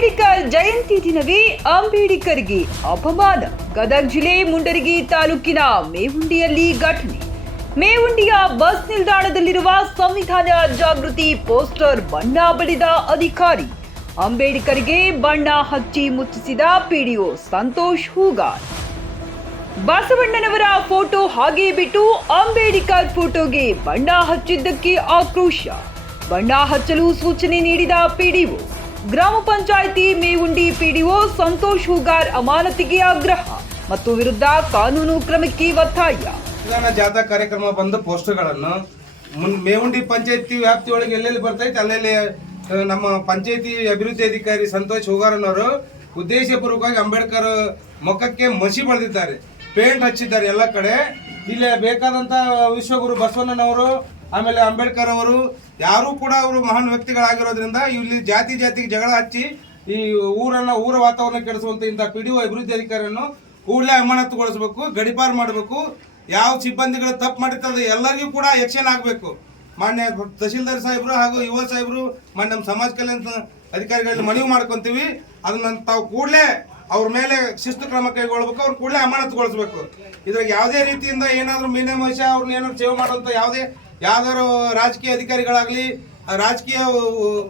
ಜಯಂತಿ ದಿನವೇ ಅಂಬೇಡ್ಕರ್ಗೆ ಅಪಮಾನ. ಗದಗ ಜಿಲ್ಲೆ ಮುಂಡರಗಿ ತಾಲೂಕಿನ ಮೇವುಂಡಿಯಲ್ಲಿ ಘಟನೆ. ಮೇವುಂಡಿಯ ಬಸ್ ನಿಲ್ದಾಣದಲ್ಲಿರುವ ಸಂವಿಧಾನ ಜಾಗೃತಿ ಪೋಸ್ಟರ್ ಬಣ್ಣ ಬಳಿದ ಅಧಿಕಾರಿ. ಅಂಬೇಡ್ಕರ್ಗೆ ಬಣ್ಣ ಹಚ್ಚಿ ಮುಚ್ಚಿಸಿದ ಪಿಡಿಒ ಸಂತೋಷ್ ಹೂಗಾರ್. ಬಸವಣ್ಣನವರ ಫೋಟೋ ಹಾಗೆ ಬಿಟ್ಟು ಅಂಬೇಡ್ಕರ್ ಫೋಟೋಗೆ ಬಣ್ಣ ಹಚ್ಚಿದ್ದಕ್ಕೆ ಆಕ್ರೋಶ. ಬಣ್ಣ ಹಚ್ಚಲು ಸೂಚನೆ ನೀಡಿದ ಪಿಡಿಒ. ಗ್ರಾಮ ಪಂಚಾಯಿತಿ ಮೇವುಂಡಿ ಪಿಡಿಒ ಸಂತೋಷ್ ಹೂಗಾರ್ ಅಮಾನತಿಗೆ ಆಗ್ರಹ ಮತ್ತು ವಿರುದ್ಧ ಕಾನೂನು ಕ್ರಮಕ್ಕೆ ಒತ್ತಾಯ. ಮತದಾನ ಜಾಥಾ ಕಾರ್ಯಕ್ರಮ ಬಂದ ಪೋಸ್ಟರ್ಗಳನ್ನು ಮುನ್ ಮೇವುಂಡಿ ಪಂಚಾಯತಿ ವ್ಯಾಪ್ತಿಯೊಳಗೆ ಎಲ್ಲೆಲ್ಲಿ ಬರ್ತೈತೆ ಅಲ್ಲೆಲ್ಲಿ ನಮ್ಮ ಪಂಚಾಯತಿ ಅಭಿವೃದ್ಧಿ ಅಧಿಕಾರಿ ಸಂತೋಷ್ ಹೋಗಾರನವರು ಉದ್ದೇಶಪೂರ್ವಕವಾಗಿ ಅಂಬೇಡ್ಕರ್ ಮುಖಕ್ಕೆ ಮಸಿ ಬಳಿದಿದ್ದಾರೆ, ಪೇಂಟ್ ಹಚ್ಚಿದ್ದಾರೆ ಎಲ್ಲ ಕಡೆ. ಇಲ್ಲಿ ಬೇಕಾದಂತ ವಿಶ್ವಗುರು ಬಸವಣ್ಣನವರು ಆಮೇಲೆ ಅಂಬೇಡ್ಕರ್ ಅವರು ಯಾರು ಕೂಡ ಅವರು ಮಹಾನ್ ವ್ಯಕ್ತಿಗಳಾಗಿರೋದ್ರಿಂದ ಇಲ್ಲಿ ಜಾತಿ ಜಾತಿಗೆ ಜಗಳ ಹಚ್ಚಿ ಈ ಊರನ್ನ ಊರ ವಾತಾವರಣ ಕೆಡಿಸುವಂತ ಇಂಥ ಪಿ ಡಿ ಅಭಿವೃದ್ಧಿ ಅಧಿಕಾರಿಯನ್ನು ಕೂಡಲೇ ಅಮಾನತುಗೊಳಿಸಬೇಕು, ಗಡಿಪಾರು ಮಾಡಬೇಕು. ಯಾವ ಸಿಬ್ಬಂದಿಗಳು ತಪ್ಪು ಮಾಡಿರ್ತದೆ ಎಲ್ಲರಿಗೂ ಕೂಡ ಆಕ್ಷನ್ ಆಗಬೇಕು. ಮಾನ್ಯ ತಹಶೀಲ್ದಾರ್ ಸಾಹೇಬರು ಹಾಗೂ ಯುವ ಸಾಹೇಬರು, ಮಾನ್ಯ ನಮ್ಮ ಸಮಾಜ ಕಲ್ಯಾಣ ಅಧಿಕಾರಿಗಳಲ್ಲಿ ಮನವಿ ಮಾಡ್ಕೊಂತೀವಿ. ಅದನ್ನ ತಾವು ಕೂಡಲೇ ಅವ್ರ ಮೇಲೆ ಶಿಸ್ತು ಕ್ರಮ ಕೈಗೊಳ್ಬೇಕು, ಅವ್ರು ಕೂಡಲೇ ಅಮಾನತುಗೊಳಿಸಬೇಕು. ಇದ್ರಾಗ ಯಾವುದೇ ರೀತಿಯಿಂದ ಏನಾದರೂ ಮೀನಮಶ ಅವ್ರನ್ನ ಏನಾದ್ರು ಸೇವೆ ಮಾಡುವಂಥ ಯಾವುದೇ ಯಾವ್ದಾದ್ರು ರಾಜಕೀಯ ಅಧಿಕಾರಿಗಳಾಗ್ಲಿ ರಾಜಕೀಯ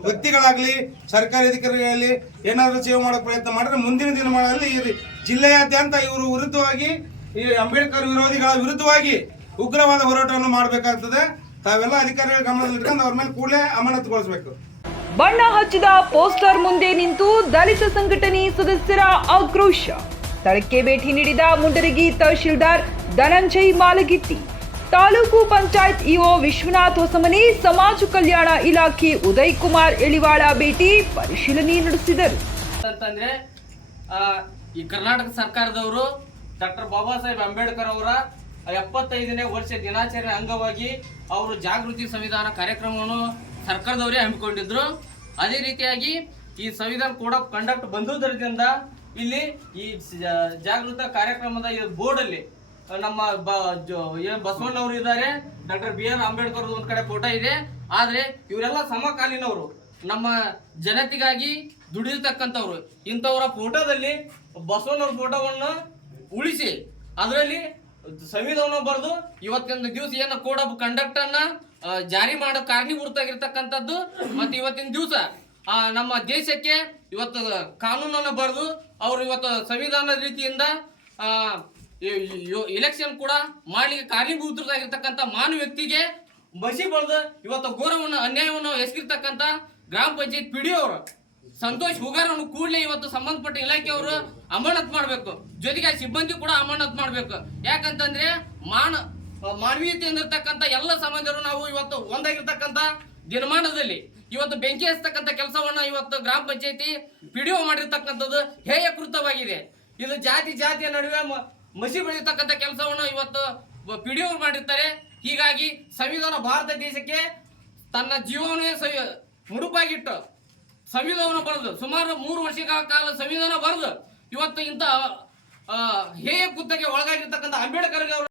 ವ್ಯಕ್ತಿಗಳಾಗ್ಲಿ, ಸರ್ಕಾರಿ ಅಧಿಕಾರಿಗಳಲ್ಲಿ ಏನಾದರೂ ಸೇವೆ ಮಾಡೋ ಪ್ರಯತ್ನ ಮಾಡಿದ್ರೆ ಮುಂದಿನ ದಿನಮಾನದಲ್ಲಿ ಜಿಲ್ಲೆಯಾದ್ಯಂತ ಇವರು ವಿರುದ್ಧವಾಗಿ, ಈ ಅಂಬೇಡ್ಕರ್ ವಿರೋಧಿಗಳ ವಿರುದ್ಧವಾಗಿ ಉಗ್ರವಾದ ಹೋರಾಟವನ್ನು ಮಾಡಬೇಕಾಗ್ತದೆ. ತಾವೆಲ್ಲ ಅಧಿಕಾರಿಗಳ ಗಮನದಲ್ಲಿಟ್ಕೊಂಡು ಅವ್ರ ಮೇಲೆ ಕೂಡಲೇ ಅಮಾನತುಗೊಳಿಸಬೇಕು. ಬಣ್ಣ ಹಚ್ಚಿದ ಪೋಸ್ಟರ್ ಮುಂದೆ ನಿಂತು ದಲಿತ ಸಂಘಟನೆ ಸದಸ್ಯರ ಆಕ್ರೋಶ. ಸ್ಥಳಕ್ಕೆ ಭೇಟಿ ನೀಡಿದ ಮುಂಡರಗಿ ತಹಶೀಲ್ದಾರ್ ಧನಂಜಯ್ ಮಾಲಗಿತ್ತಿ ತಾಲೂಕು ಪಂಚಾಯತ್ ಇಒ ವಿಶ್ವನಾಥ್ ಹೊಸಮನಿ, ಸಮಾಜ ಕಲ್ಯಾಣ ಇಲಾಖೆ ಉದಯ್ ಕುಮಾರ್ ಎಳಿವಾಳ ಭೇಟಿ ಪರಿಶೀಲನೆ ನಡೆಸಿದರು. ಅಂತಂದ್ರೆ ಈ ಕರ್ನಾಟಕ ಸರ್ಕಾರದವರು ಡಾಕ್ಟರ್ ಬಾಬಾ ಸಾಹೇಬ್ ಅಂಬೇಡ್ಕರ್ ಅವರ ಎಪ್ಪತ್ತೈದನೇ ವರ್ಷ ದಿನಾಚರಣೆ ಅಂಗವಾಗಿ ಅವರು ಜಾಗೃತಿ ಸಂವಿಧಾನ ಕಾರ್ಯಕ್ರಮವನ್ನು ಸರ್ಕಾರದವರೇ ಹಮ್ಮಿಕೊಂಡಿದ್ರು. ಅದೇ ರೀತಿಯಾಗಿ ಈ ಸಂವಿಧಾನ ಕೋಡ್ ಆಫ್ ಕಂಡಕ್ಟ್ ಬಂದುದರಿಂದ ಇಲ್ಲಿ ಈ ಜಾಗೃತ ಕಾರ್ಯಕ್ರಮದ ಬೋರ್ಡಲ್ಲಿ ನಮ್ಮ ಏನ್ ಬಸವಣ್ಣವರು ಇದ್ದಾರೆ. ಡಾಕ್ಟರ್ ಬಿ ಆರ್ ಅಂಬೇಡ್ಕರ್ ಒಂದ್ ಕಡೆ ಫೋಟೋ ಇದೆ. ಆದ್ರೆ ಇವರೆಲ್ಲ ಸಮಕಾಲೀನವರು. ನಮ್ಮ ಜನತೆಗಾಗಿ ದುಡಿಯತಕ್ಕಂಥವ್ರು. ಇಂಥವರ ಫೋಟೋದಲ್ಲಿ ಬಸವಣ್ಣವ್ರ ಫೋಟೋವನ್ನು ಉಳಿಸಿ, ಅದರಲ್ಲಿ ಸಂವಿಧಾನ ಬರೆದು ಇವತ್ತಿನ ದಿವಸ ಏನ ಕೋಡ್ ಆಫ್ ಕಂಡಕ್ಟ್ ಅನ್ನ ಜಾರಿ ಮಾಡೋ ಕಾರಣೀಭೂತಾಗಿರ್ತಕ್ಕಂಥದ್ದು ಮತ್ತೆ ಇವತ್ತಿನ ದಿವಸ ನಮ್ಮ ದೇಶಕ್ಕೆ ಇವತ್ತು ಕಾನೂನನ್ನು ಬರೆದು ಅವರು ಇವತ್ತು ಸಂವಿಧಾನದ ರೀತಿಯಿಂದ ಆ, ಇಲೆಕ್ಷನ್ ಕೂಡ ಮಾಡ್ಲಿಕ್ಕೆ ಕಾರಣೀಭೂತರಾಗಿರ್ತಕ್ಕಂಥ ಮಾನ ವ್ಯಕ್ತಿಗೆ ಬಸಿ ಬಳ್ದು ಇವತ್ತು ಘೋರವನ್ನು ಅನ್ಯಾಯವನ್ನು ಎಸಗಿರ್ತಕ್ಕಂಥ ಗ್ರಾಮ ಪಂಚಾಯತ್ ಪಿ ಡಿ ಅವರು ಸಂತೋಷ್ ಹುಗಾರನ್ನು ಕೂಡಲೇ ಇವತ್ತು ಸಂಬಂಧಪಟ್ಟ ಇಲಾಖೆಯವರು ಅಮಾನತ್ ಮಾಡಬೇಕು. ಜೊತೆಗೆ ಸಿಬ್ಬಂದಿ ಕೂಡ ಅಮಾನತ್ ಮಾಡಬೇಕು. ಯಾಕಂತಂದ್ರೆ ಮಾನ ಮಾನವೀಯತೆ ಅಂದಿರತಕ್ಕಂಥ ಎಲ್ಲ ಸಂಬಂಧರು ನಾವು ಇವತ್ತು ಒಂದಾಗಿರ್ತಕ್ಕಂಥ ದಿನಮಾನದಲ್ಲಿ ಇವತ್ತು ಬೆಂಕಿ ಹಚ್ಚತಕ್ಕಂಥ ಕೆಲಸವನ್ನ ಇವತ್ತು ಗ್ರಾಮ ಪಂಚಾಯತಿ ಪಿಡಿಒ ಮಾಡಿರ್ತಕ್ಕಂಥದ್ದು ಹೇಯ ಕೃತವಾಗಿದೆ ಇದು ಜಾತಿ ಜಾತಿಯ ನಡುವೆ ಮಸಿ ಬೆಳೆಯತಕ್ಕಂಥ ಕೆಲಸವನ್ನು ಇವತ್ತು ಪಿಡಿಒ ಮಾಡಿರ್ತಾರೆ. ಹೀಗಾಗಿ ಸಂವಿಧಾನ ಭಾರತ ದೇಶಕ್ಕೆ ತನ್ನ ಜೀವನವೇ ಸವಿ- ಮುಡುಪಾಗಿಟ್ಟು ಸಂವಿಧಾನ ಬರೆದು, ಸುಮಾರು ಮೂರು ವರ್ಷಗಳ ಕಾಲ ಸಂವಿಧಾನ ಬರೆದು, ಇವತ್ತು ಇಂಥ ಹೇಯ ಕುತ್ತಕ್ಕೆ ಒಳಗಾಗಿರ್ತಕ್ಕಂಥ ಅಂಬೇಡ್ಕರ್ ಅವರು